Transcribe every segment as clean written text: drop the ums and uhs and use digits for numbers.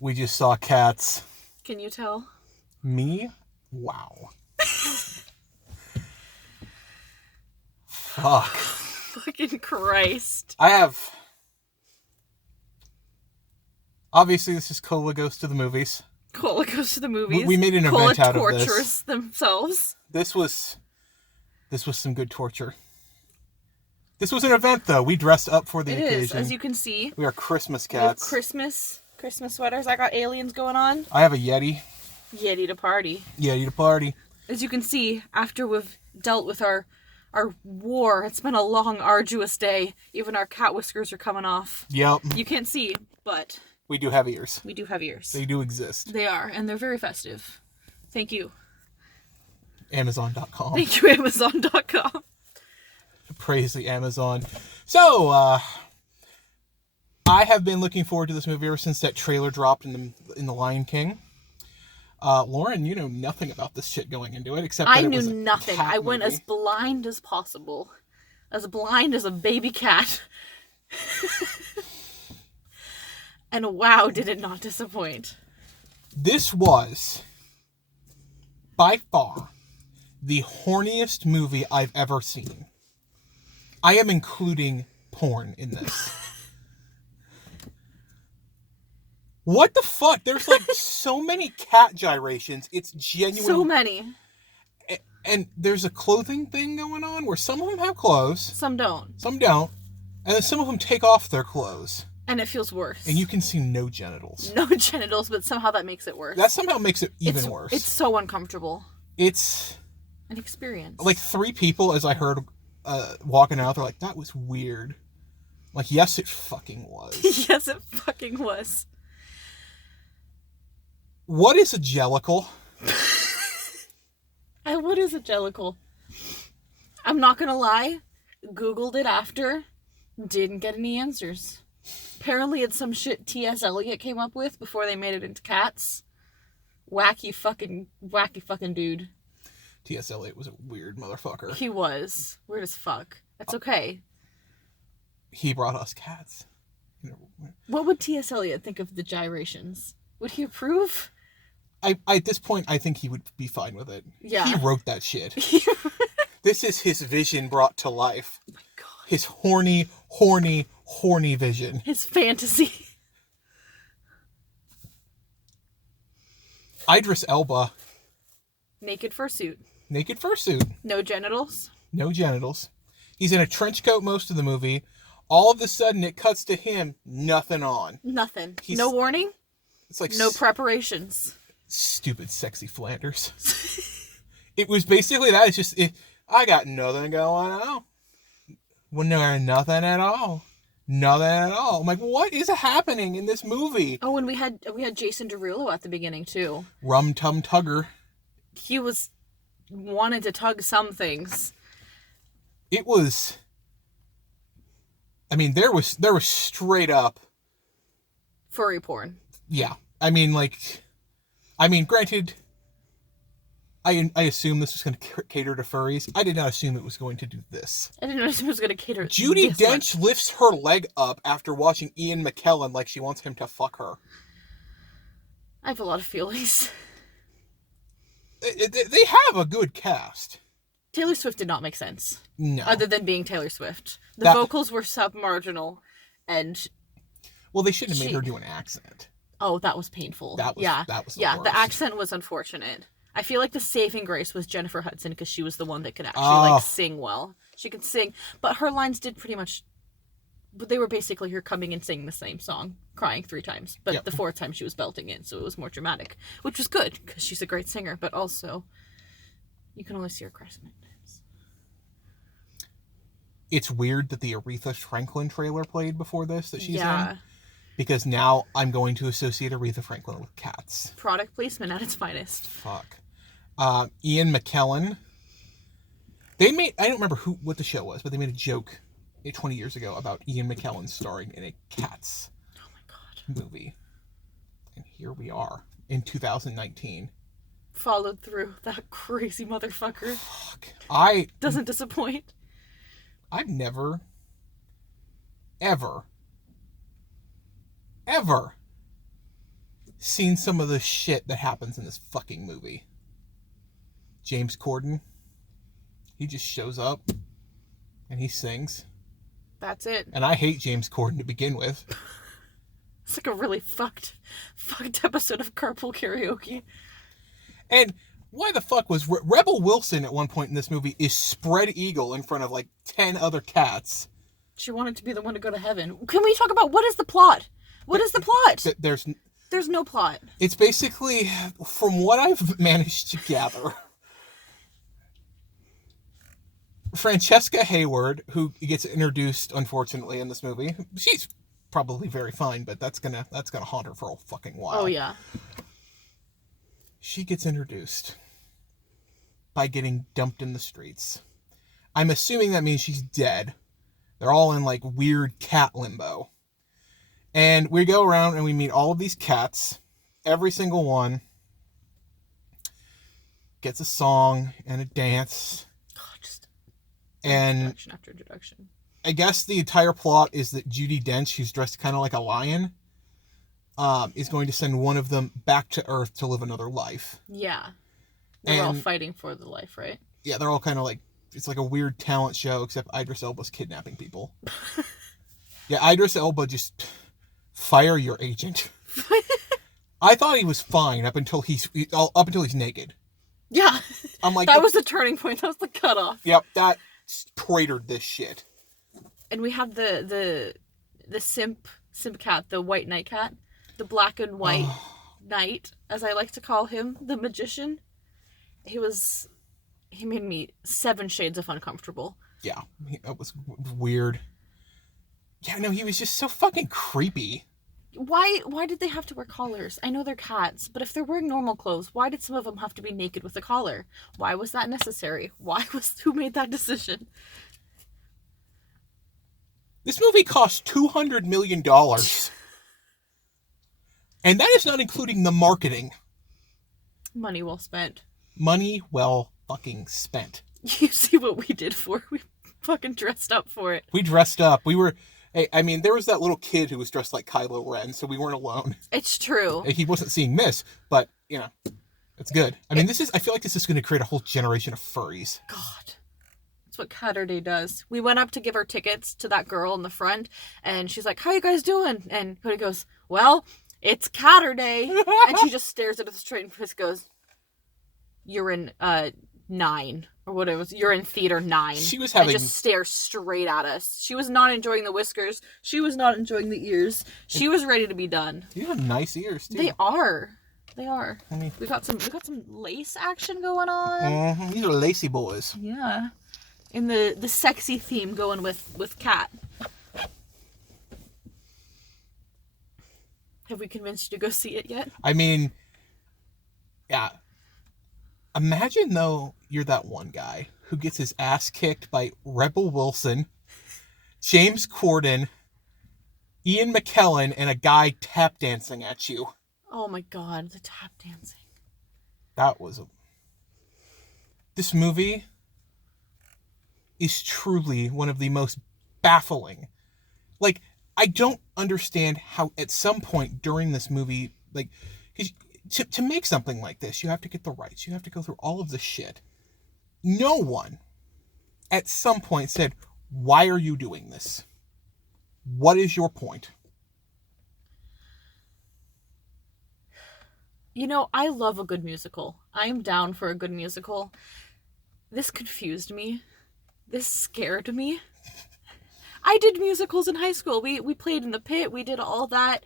We just saw cats. Can you tell? Me? Wow. Fuck. Fucking Christ. I have... Obviously, this is CoLa Goes to the Movies. CoLa Goes to the Movies. We made an event out of this. CoLa tortures themselves. This was some good torture. This was an event, though. We dressed up for the occasion. It is, as you can see. We are Christmas We have cats. Christmas sweaters. I got aliens going on. I have a Yeti. Yeti to party. Yeti to party. As you can see, after we've dealt with our war, it's been a long, arduous day. Even our cat whiskers are coming off. Yep. You can't see, but... We do have ears. We do have ears. They do exist. They are, and they're very festive. Thank you. Amazon.com. Thank you, Amazon.com. Praise the Amazon. So, I have been looking forward to this movie ever since that trailer dropped in the Lion King. Lauren, you know nothing about this shit going into it, except that I it knew was a nothing. cat I went movie. as blind as possible. As blind as a baby cat. And wow, did it not disappoint. This was, by far, the horniest movie I've ever seen. I am including porn in this. What the fuck? There's like so many cat gyrations. It's genuine. So many. And there's a clothing thing going on where some of them have clothes. Some don't. Some don't. And then some of them take off their clothes. And it feels worse. And you can see no genitals. No genitals, but somehow that makes it worse. That somehow makes it even worse. It's so uncomfortable. It's an experience. Like 3 people, as I heard walking out, they're like, that was weird. Like, yes, it fucking was. Yes, it fucking was. What is a jellicle? What is a jellicle? I'm not gonna lie. Googled it after. Didn't get any answers. Apparently it's some shit T.S. Eliot came up with before they made it into cats. Wacky fucking dude. T.S. Eliot was a weird motherfucker. He was. Weird as fuck. That's okay. He brought us cats. What would T.S. Eliot think of the gyrations? Would he approve? At this point, I think he would be fine with it. Yeah. He wrote that shit. This is his vision brought to life. Oh my god. His horny vision. His fantasy. Idris Elba. Naked fursuit. Naked fursuit. No genitals. No genitals. He's in a trench coat most of the movie. All of a sudden, it cuts to him, nothing on. Nothing. No warning. It's like no preparations. Stupid, sexy Flanders. It was basically that. It's just, I got nothing going on. Well, no, nothing at all. Nothing at all. I'm like, what is happening in this movie? Oh, and we had Jason Derulo at the beginning too. Rum Tum Tugger. He was wanted to tug some things. It was. I mean, there was straight up furry porn. Yeah, granted. I assume this was going to cater to furries. I did not assume it was going to do this. I didn't assume it was going to cater to Judi Dench lifts her leg up after watching Ian McKellen like she wants him to fuck her. I have a lot of feelings. They have a good cast. Taylor Swift did not make sense. No. Other than being Taylor Swift. The vocals were submarginal and... Well, they shouldn't have made her do an accent. Oh, that was painful. That was the worst. The accent was unfortunate. I feel like the saving grace was Jennifer Hudson because she was the one that could actually sing well. She could sing, but her lines did pretty much... But they were basically her coming and singing the same song, crying 3 times. But the 4th time she was belting it, so it was more dramatic. Which was good, because she's a great singer, but also... You can only see her cry so many times. It's weird that the Aretha Franklin trailer played before this that she's in. Because now I'm going to associate Aretha Franklin with cats. Product placement at its finest. Fuck. Ian McKellen. They made... I don't remember what the show was, but they made a joke 20 years ago about Ian McKellen starring in a Cats movie. And here we are in 2019. Followed through. That crazy motherfucker. Fuck. Doesn't disappoint. I've never, ever seen some of the shit that happens in this fucking movie. James Corden, he just shows up and he sings. That's it. And I hate James Corden to begin with. It's like a really fucked episode of Carpool Karaoke. And why the fuck was Rebel Wilson at one point in this movie is spread eagle in front of like 10 other cats? She wanted to be the one to go to heaven. Can we talk about what is the plot? What is the plot? There's no plot. It's basically, from what I've managed to gather, Francesca Hayward, who gets introduced unfortunately in this movie, she's probably very fine, but that's gonna haunt her for a fucking while. Oh yeah. She gets introduced by getting dumped in the streets. I'm assuming that means she's dead. They're all in like weird cat limbo. And we go around and we meet all of these cats. Every single one gets a song and a dance. God, just and introduction after introduction. I guess the entire plot is that Judi Dench, who's dressed kind of like a lion, is going to send one of them back to Earth to live another life. Yeah. They're all fighting for the life, right? Yeah, they're all kind of like, it's like a weird talent show, except Idris Elba's kidnapping people. Yeah, Idris Elba just, fire your agent. I thought he was fine up until he's naked. Yeah. I'm like, that was the turning point. That was the cutoff. Yep, that cratered this shit. And we have the simp cat, the white night cat, the black and white knight, as I like to call him, the magician. He made me 7 shades of uncomfortable. Yeah, it was weird. Yeah, no, he was just so fucking creepy. Why did they have to wear collars? I know they're cats, but if they're wearing normal clothes, why did some of them have to be naked with a collar? Why was that necessary? Who made that decision? This movie cost $200 million. And that is not including the marketing. Money well spent. Money well fucking spent. You see what we did for it. We fucking dressed up for it. We dressed up. We were... I mean, there was that little kid who was dressed like Kylo Ren, so we weren't alone. It's true. He wasn't seeing this, but, you know, it's good. I mean, I feel like this is going to create a whole generation of furries. God. That's what Catterday does. We went up to give our tickets to that girl in the front, and she's like, how you guys doing? And Cody goes, well, it's Catterday. And she just stares at us straight and just goes, you're in 9. Or what it was, you're in theater 9. She was having... And just stares straight at us. She was not enjoying the whiskers. She was not enjoying the ears. She was ready to be done. You have nice ears, too. They are. I mean, we got some lace action going on. These are lacy boys. Yeah. In the sexy theme going with Cat. Have we convinced you to go see it yet? I mean, yeah. Imagine, though, you're that one guy who gets his ass kicked by Rebel Wilson, James Corden, Ian McKellen, and a guy tap dancing at you. Oh my god, the tap dancing. This movie is truly one of the most baffling. Like, I don't understand how at some point during this movie, like, to make something like this, you have to get the rights. You have to go through all of this shit. No one at some point said, why are you doing this? What is your point? You know, I love a good musical. I am down for a good musical. This confused me. This scared me. I did musicals in high school. We played in the pit. We did all that.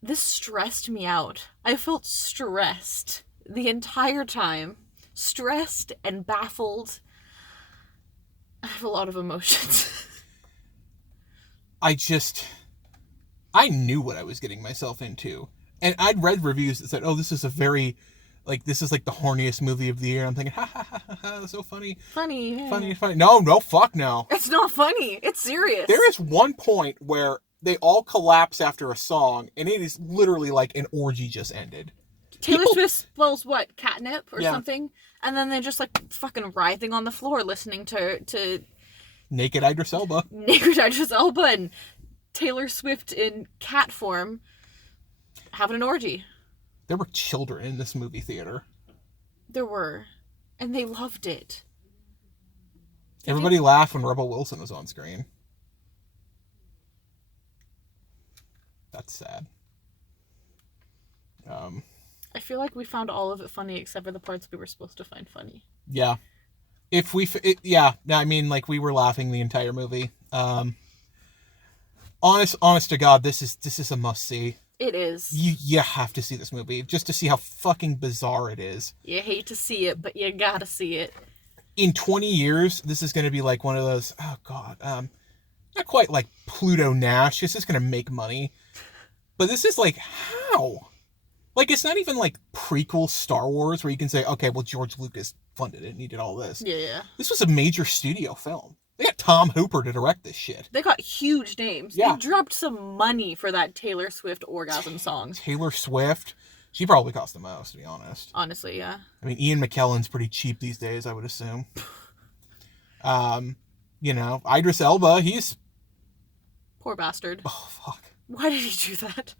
This stressed me out. I felt stressed the entire time. Stressed and baffled. I have a lot of emotions. I knew what I was getting myself into. And I'd read reviews that said, oh, this is like the horniest movie of the year. I'm thinking, ha ha ha ha, ha, so funny. Funny. Yeah. Funny. No, fuck no. It's not funny. It's serious. There is one point where they all collapse after a song, and it is literally like an orgy just ended. Taylor Swift spells what? Catnip or something? And then they're just like fucking writhing on the floor listening to Naked Idris Elba. Naked Idris Elba and Taylor Swift in cat form. having an orgy. There were children in this movie theater. There were. And they loved it. Everybody laughed when Rebel Wilson was on screen. That's sad. I feel like we found all of it funny except for the parts we were supposed to find funny. Yeah. I mean, like, we were laughing the entire movie. Honest to God, this is a must-see. It is. You have to see this movie just to see how fucking bizarre it is. You hate to see it, but you gotta see it. In 20 years, this is going to be like one of those, oh God, not quite like Pluto Nash. This is going to make money. But this is like, how? Like, it's not even like prequel Star Wars where you can say, okay, well, George Lucas funded it and he did all this. Yeah. This was a major studio film. They got Tom Hooper to direct this shit. They got huge names. Yeah. They dropped some money for that Taylor Swift orgasm song. Taylor Swift. She probably cost the most, to be honest. Honestly, yeah. I mean, Ian McKellen's pretty cheap these days, I would assume. Idris Elba, he's... Poor bastard. Oh, fuck. Why did he do that?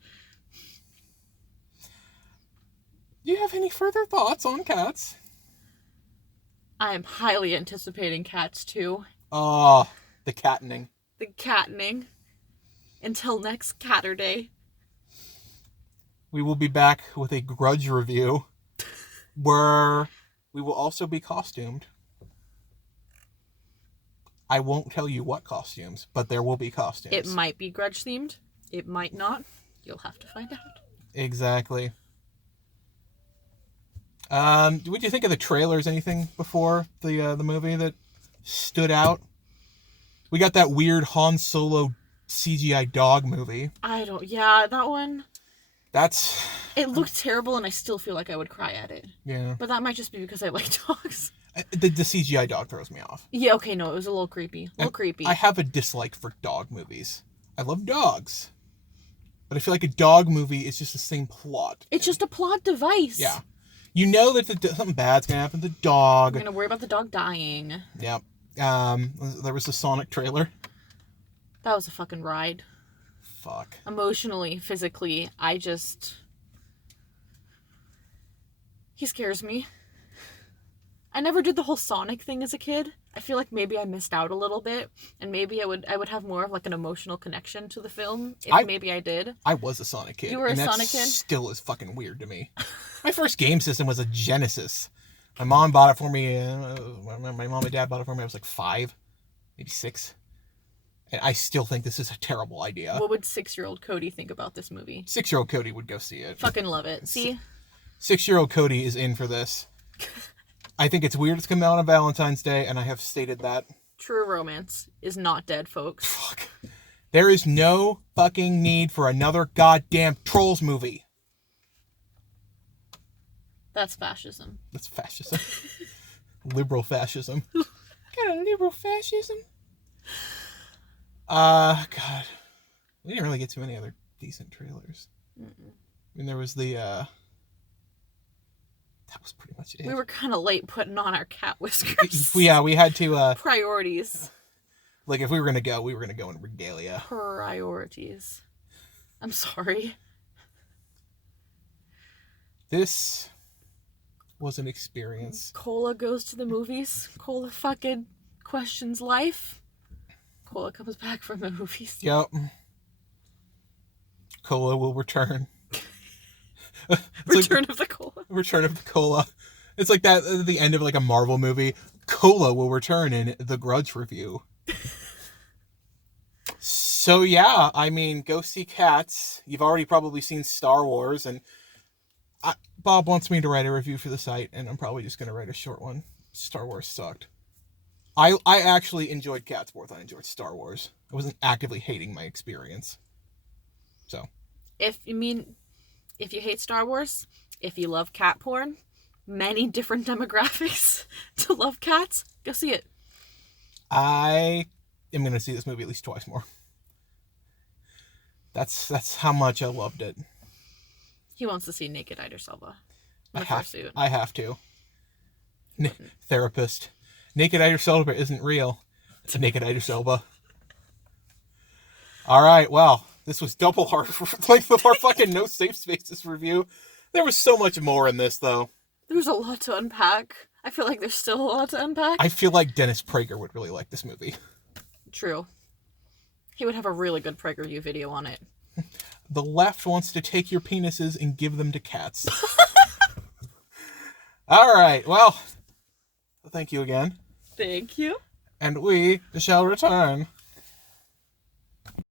Do you have any further thoughts on Cats? I am highly anticipating Cats 2. Oh, the cattening. The cattening. Until next Catterday. We will be back with a Grudge review where we will also be costumed. I won't tell you what costumes, but there will be costumes. It might be Grudge themed. It might not. You'll have to find out. Exactly. What do you think of the trailers? Anything before the movie that stood out? We got that weird Han Solo CGI dog movie. Yeah, that one. It looked terrible, and I still feel like I would cry at it. Yeah. But that might just be because I like dogs. The CGI dog throws me off. Yeah, okay, no, it was a little creepy. I have a dislike for dog movies. I love dogs. But I feel like a dog movie is just the same plot. It's just a plot device. Yeah. You know that something bad's going to happen to the dog. You're going to worry about the dog dying. Yep. There was the Sonic trailer. That was a fucking ride. Fuck. Emotionally, physically, he scares me. I never did the whole Sonic thing as a kid. I feel like maybe I missed out a little bit, and maybe I would have more of like an emotional connection to the film if maybe I did. I was a Sonic kid. You were a Sonic kid? Still is fucking weird to me. My first game system was a Genesis. My mom bought it for me. My mom and dad bought it for me. I was like 5, maybe 6. And I still think this is a terrible idea. What would 6-year-old Cody think about this movie? 6-year-old Cody would go see it. Fucking love it. See? 6-year-old Cody is in for this. I think it's weird it's coming out on Valentine's Day, and I have stated that. True romance is not dead, folks. Fuck. There is no fucking need for another goddamn Trolls movie. That's fascism. That's fascism. Liberal fascism. Kind of liberal fascism. God. We didn't really get too many other decent trailers. I mean, there was that was pretty much it. We were kind of late putting on our cat whiskers. Yeah, we had to... Priorities. Like, if we were going to go, we were going to go in regalia. Priorities. I'm sorry. This was an experience. CoLa goes to the movies. CoLa fucking questions life. CoLa comes back from the movies. Yep. CoLa will return. Return of the CoLa. Return of the CoLa. It's like that at the end of like a Marvel movie. CoLa will return in the Grudge review. So yeah, I mean, go see Cats. You've already probably seen Star Wars, and Bob wants me to write a review for the site, and I'm probably just going to write a short one. Star Wars sucked. I actually enjoyed Cats more than I enjoyed Star Wars. I wasn't actively hating my experience. So. If you hate Star Wars, if you love cat porn, many different demographics to love cats, go see it. I am going to see this movie at least twice more. That's how much I loved it. He wants to see Naked Idris Elba. I have to. Therapist. Naked Idris Elba isn't real. It's a Naked Idris Elba. All right, well, This was double hard, like our fucking No Safe Spaces review. There was so much more in this, though. There was a lot to unpack. I feel like there's still a lot to unpack. I feel like Dennis Prager would really like this movie. True. He would have a really good PragerU video on it. The left wants to take your penises and give them to cats. All right, well, thank you again. Thank you. And we shall return.